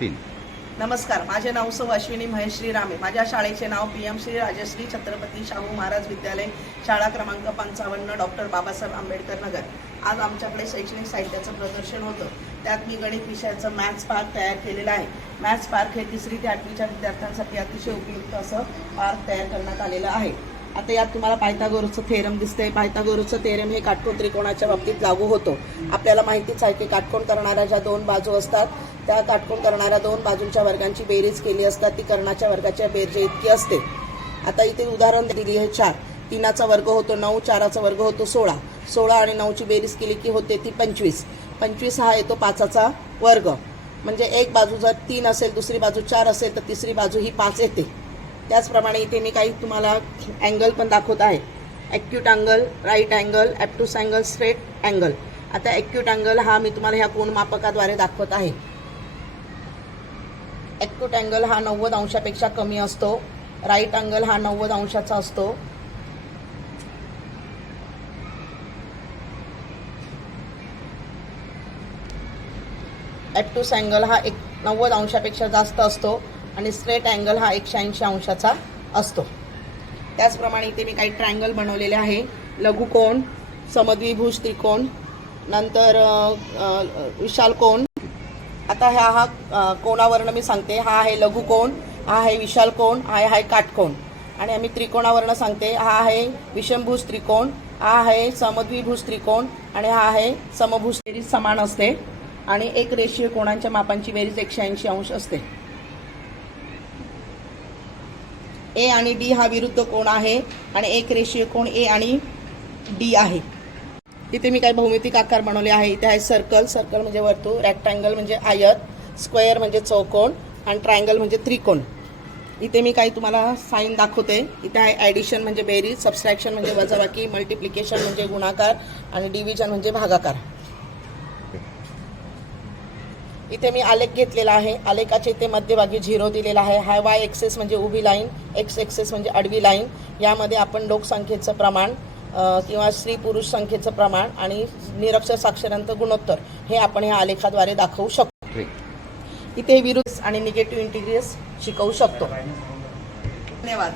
3. नमस्कार, माझे नाव सौ अश्विनी महेश श्रीरामे. माझ्या शाळेचे नाव PM श्री राजश्री छत्रपती शाहू महाराज विद्यालय, शाळा क्रमांक 55, डॉक्टर बाबासाहेब आंबेडकर नगर. आज आमच्याकडे शैक्षणिक साहित्याचं प्रदर्शन होतं. त्यात मी गणित विषयाचं मॅथ्स पार्क तयार केलेलं आहे. मॅथ्स पार्क हे 3री ते 8वीच्या विद्यार्थ्यांसाठी अतिशय उपयुक्त असं पार्क तयार करण्यात आलेलं आहे. आता यात तुम्हाला पायथागोरसचं थेरम दिसतंय. पायथागोरसचं थेरम हे काटकोन त्रिकोणाच्या बाबतीत लागू होतो. आपल्याला माहितीच आहे की काटकोन करणाऱ्या ज्या 2 बाजू असतात त्या काटकोन करणाऱ्या 2 बाजूंच्या वर्गांची बेरीज केली असतात ती कर्णाच्या वर्गाच्या बेरजे इतकी असते. आता इथे उदाहरण दिली आहे 4. 3चा वर्ग होतो 9, 4चा वर्ग होतो 16. 16 आणि 9ची बेरीज केली की होते ती 25. 25 हा येतो 5चा वर्ग. म्हणजे एक बाजू जर 3 असेल, दुसरी बाजू 4 असेल तर तिसरी बाजू ही 5 येते. त्याचप्रमाणे इथे मी काही तुम्हाला अँगल पण दाखवत आहे. Acute angle, right angle, obtuse angle, straight angle. आता ॲक्यूट अँगल हा मी तुम्हाला ह्या कोन मापकाद्वारे दाखवत आहे. ॲक्यूट अँगल हा 90 अंशापेक्षा कमी असतो. राईट अँगल हा 90 अंशाचा असतो. ॲप्टूस अँगल हा 90 अंशापेक्षा जास्त असतो आणि स्ट्रेट अँगल हा 180 अंशाचा असतो. त्याचप्रमाणे इथे मी काही ट्रायंगल बनवलेले आहे. लघुकोन, समद्विभुज त्रिकोण, नंतर विशाल कोन. आता हा कोणावर्ण मी सांगते. हा आहे लघुकोन, हा आहे विशाल कोन, हा आहे काटकोन. आणि आम्ही त्रिकोणावर्ण सांगते. हा आहे विषमभुज त्रिकोण, हा आहे समद्विभुज त्रिकोण आणि हा आहे समभुज. बेरीज समान असते आणि एक रेषीय कोणांच्या मापांची बेरीज 180 अंश असते. ए आणि डी हा विरुद्ध कोण आहे आणि एक रेषीय कोण ए आणि डी आहे. इथे मी काही भौमितिक आकार बनवले आहे. इथे आहे सर्कल. सर्कल म्हणजे वर्तुळ, रेक्टँगल म्हणजे आयत, स्क्वेअर म्हणजे चौकोन आणि ट्रायंगल म्हणजे त्रिकोण. इथे मी काही तुम्हाला साईन दाखवते. इथे आहे ॲडिशन म्हणजे बेरीज, सबस्ट्रॅक्शन म्हणजे वजाबाकी, मल्टिप्लिकेशन म्हणजे गुणाकार आणि डिव्हिजन म्हणजे भागाकार. इथे मी आलेख घेतलेला आहे. आलेखाच्या इथे मध्यभागी 0 दिलेला आहे. हा वाय एक्सेस म्हणजे उभी लाईन, एक्स एक्सेस म्हणजे आडवी लाईन. यामध्ये आपण लोकसंख्येचं प्रमाण किंवा स्त्री पुरुष संख्येचं प्रमाण आणि निरक्षर साक्षरांत गुणोत्तर हे आपण ह्या आलेखाद्वारे दाखवू शकतो. इथे विरुद्ध आणि निगेटिव्ह इंटिग्रल्स शिकवू शकतो. धन्यवाद.